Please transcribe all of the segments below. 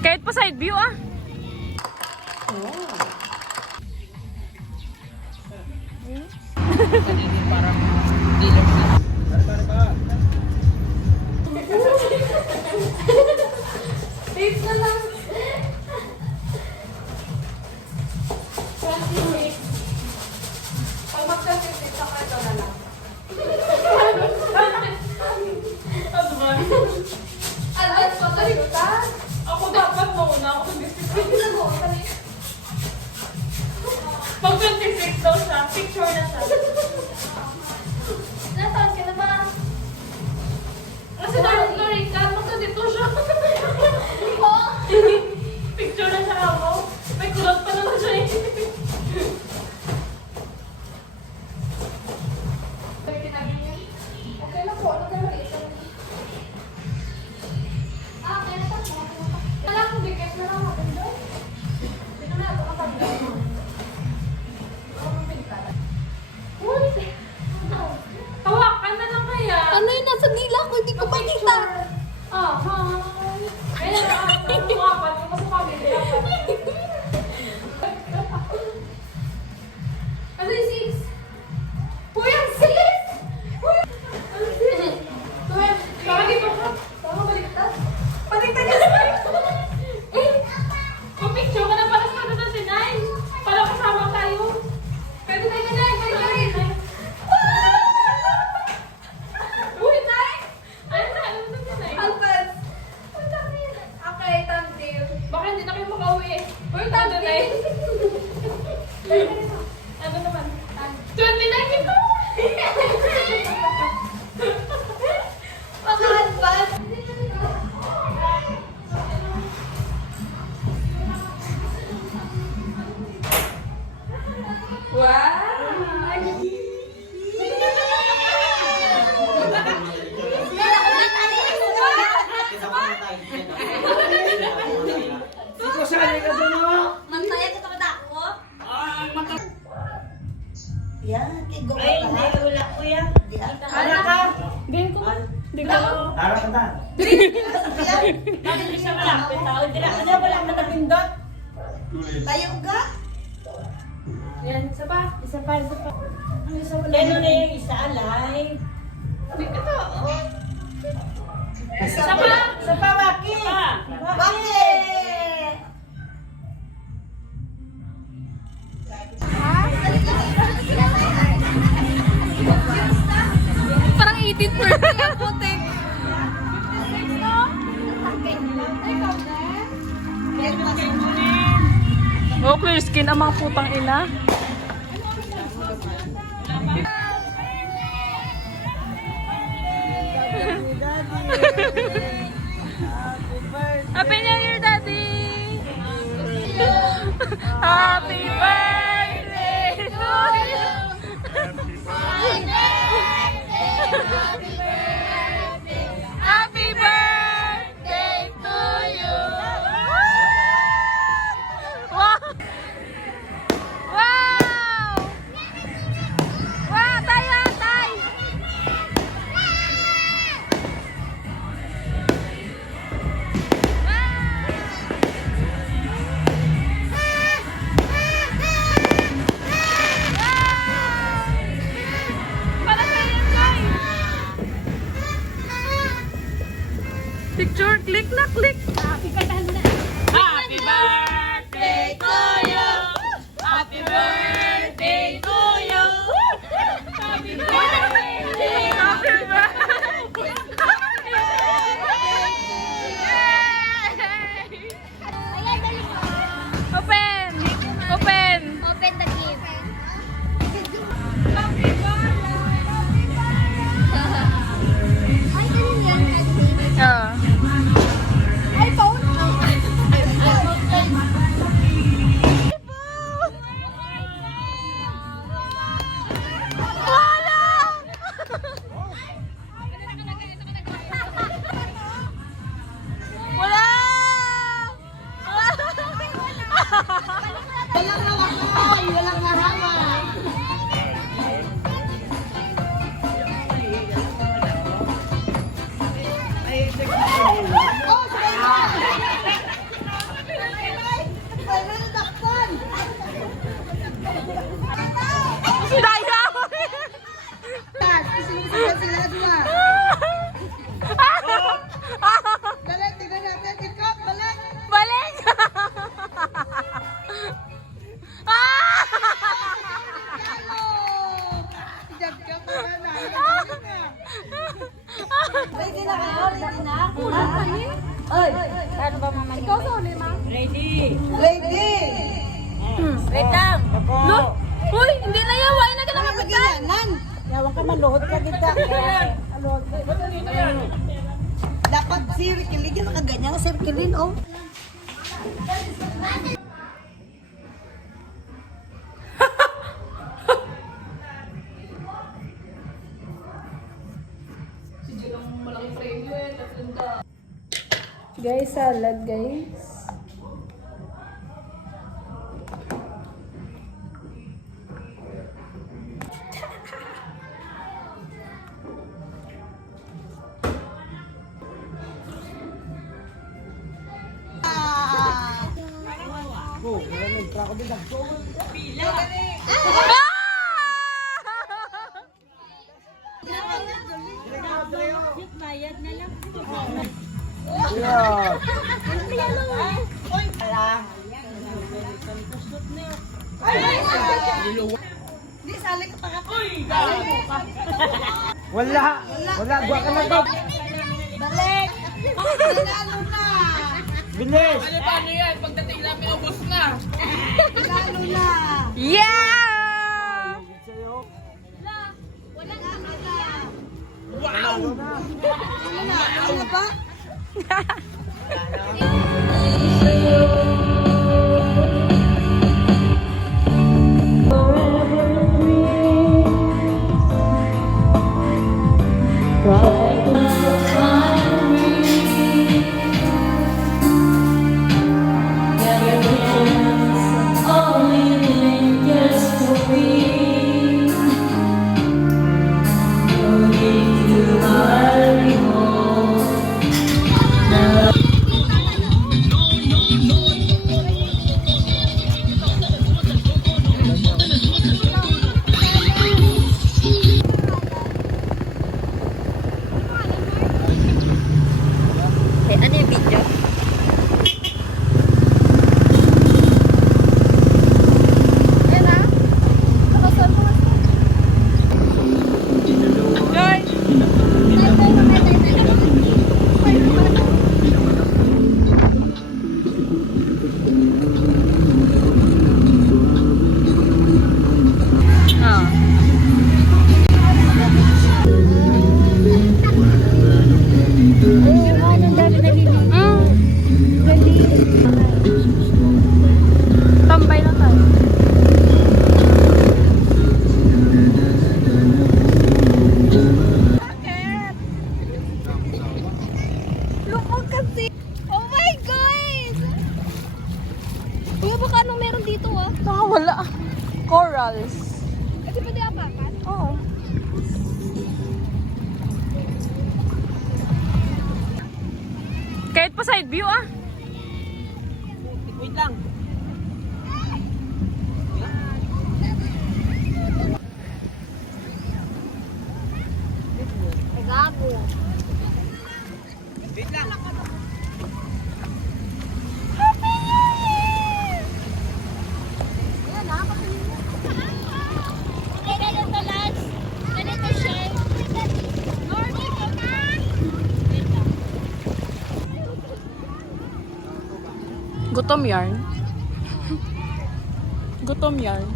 Kahit pa side view ah. Parang dealer na. Wait na lang. 26. Pag mag-26, saka ito na lang. Ano ba? Advance pa tayo ta? Ako dapat mauna ako ng Ay, ginagawa ka na. Pag 26 daw siya, picture na siya. Nasaan ka na ba? Kasi narin ka, magkandito siya. Oo. Picture na siya ako. May kulot pa naman siya eh. Okay na po, ano ka maliit lang. Okay na po. Wala akong dikit na lang natin doon. Hindi na ito kapag-doon. Uy! Hawakan na lang kaya. Ano yun? Nasa dila ko, hindi ko makita. Ah, hi. Ayun na, hawakan ko pa sa pamilya. Ano yung 6? Uy, ang 6! Uy! Ang 6! Bakit dito ka? Tama, baliktad. Patingtad ka sa Pag-picture ka na para sa 29. Para kasama tayo. Pwede tayo na, pwede tayo. Uy, Nay! Ano na? Ano na si Nay? Alpas. Okay, thumbnail. Baka hindi na kayo makauwi. Uy, Ano, Nay? thumbnail. Ano naman? 29 ito! Maka-advance. Yan, kigo ka Ay, ba? hindi, wala ko yan. Di ata. Ano ka? Din ko. Din ko. Harap ka na. Bakit di siya malapit tao? Hindi na, ano wala man napindot? Tayo ka? Yan, isa pa. Isa pa, isa pa. Ang isa pa Ano na yung isa alay? Ito. Isa Isa pa. Sa pawaki! Bakit? Parang 18% ang putik. Oh, clear skin ang mga putang ina. Happy New Year, Daddy! Happy birthday to you! Happy birthday to you! Wow! Wow! Wow! Tayo! Tayo! Picture, click na, click. Happy birthday to you. Happy birthday to you. Happy birthday. Happy birthday. Open. Open. Open the gift. Ay, ganun yan. Ah. iPhone? iPhone. Paano ba mama Ikaw sa uli, ma? Ready. Lady! Wait lang. No? Uy, hindi na yan. Why na ka nakapitan? Nan! Yawan ka man, luhod ka kita. Dapat circle. Yan ang ganyan circle, oh. Guys, salad, guys. Bayad na lang. Di, sali ka pa ka. Wala! Wala! Gwa ka na to! Balik! Lalo na! Bilis! Paano yan? Pagdating namin, ubos na. Lalo na! Yeah! Wala na! Ano na? Ano ba? Ano yung video? Ayan na. Nakasan mo. Guys! Tambay na tayo. Lupog kasi. Oh my God! Kuya, baka anong meron dito ah? Nakawala. Corals. Kasi pwede apakan? Oo. Kahit pa side view ah. Wait lang! Gago. Wait lang! Gutom yarn. Gutom yarn.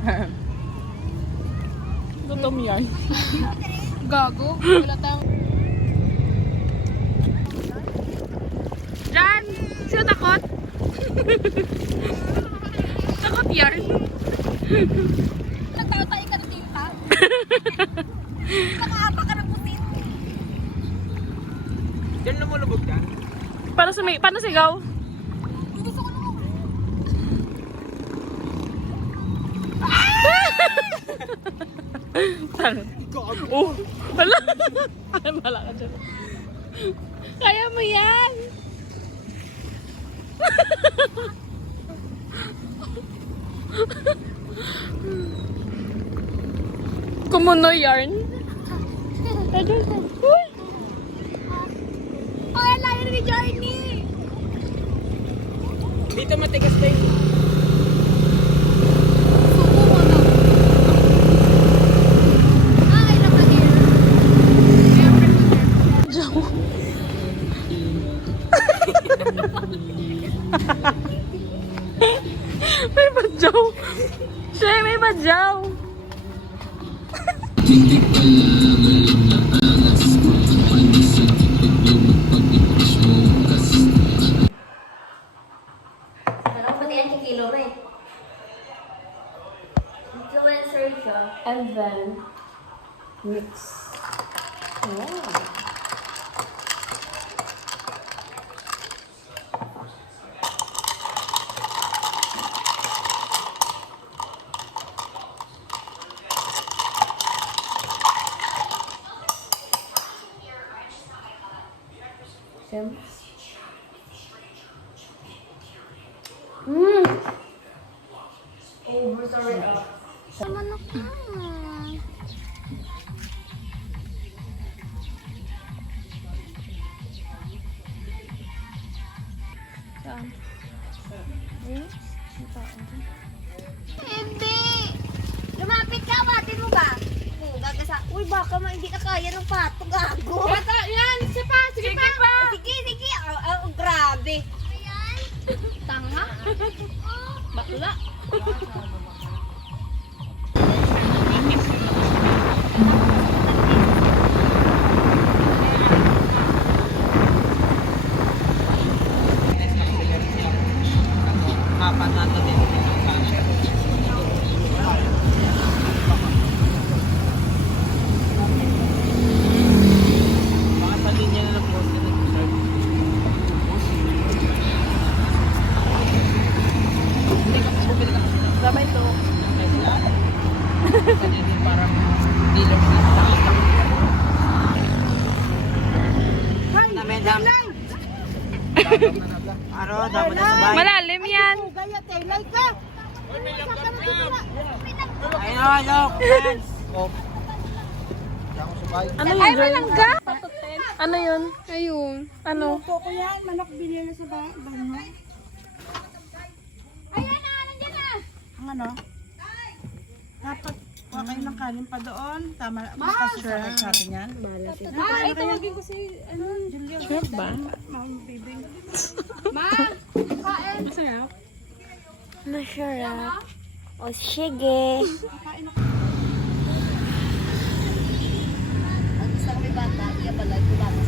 Gutom yarn. Gago. Wala tayong... Jan! Sino takot? Takot yarn. Nagtatay ka ng tinta? Nakaapa ka ng pusit. Diyan lumulubog ka? Paano sigaw? Oh, wala. Ay, wala ka dyan. Kaya mo yan. Kumuno yarn. Uy! Ay, ang layo ni Journey. Dito matigas pa yun. May badyaw. Siya, may badyaw. Ano pati yan kikilo na eh. Influencer siya. And then, mix. Oh. Sim. Over sorry up. Naman ako. Saan? Hindi! Lumapit ka, batin mo ba? Gagasa. Uy, baka hindi na kaya ng pato, gago. Ito, yan! Isa pa! Sige pa! Sige, sige. Grabe. Tanga! Bakla! Kapanata din. Baka sa linya na post na nag-start. Sabay to. Kanya din parang dealership sa isang. Namin dam. Aro, dapat na sabay. Malalim yan! Ayun, look, friends. Ano yun? Ay, malangga! Ano yun? Ayun. Ano? Ko yan, manok binili sa banyo. Ayan na, nandiyan na. Ang ano? Dapat kuha kayo ng kanin pa doon. Tama, makasasarap sa atin yan. Ay, tawagin ko si, ano, Julian. Sure ba? Ma! Kain! Masarap. Masarap. O, sige. Ang gusto ko may bata, iya pala, kumakas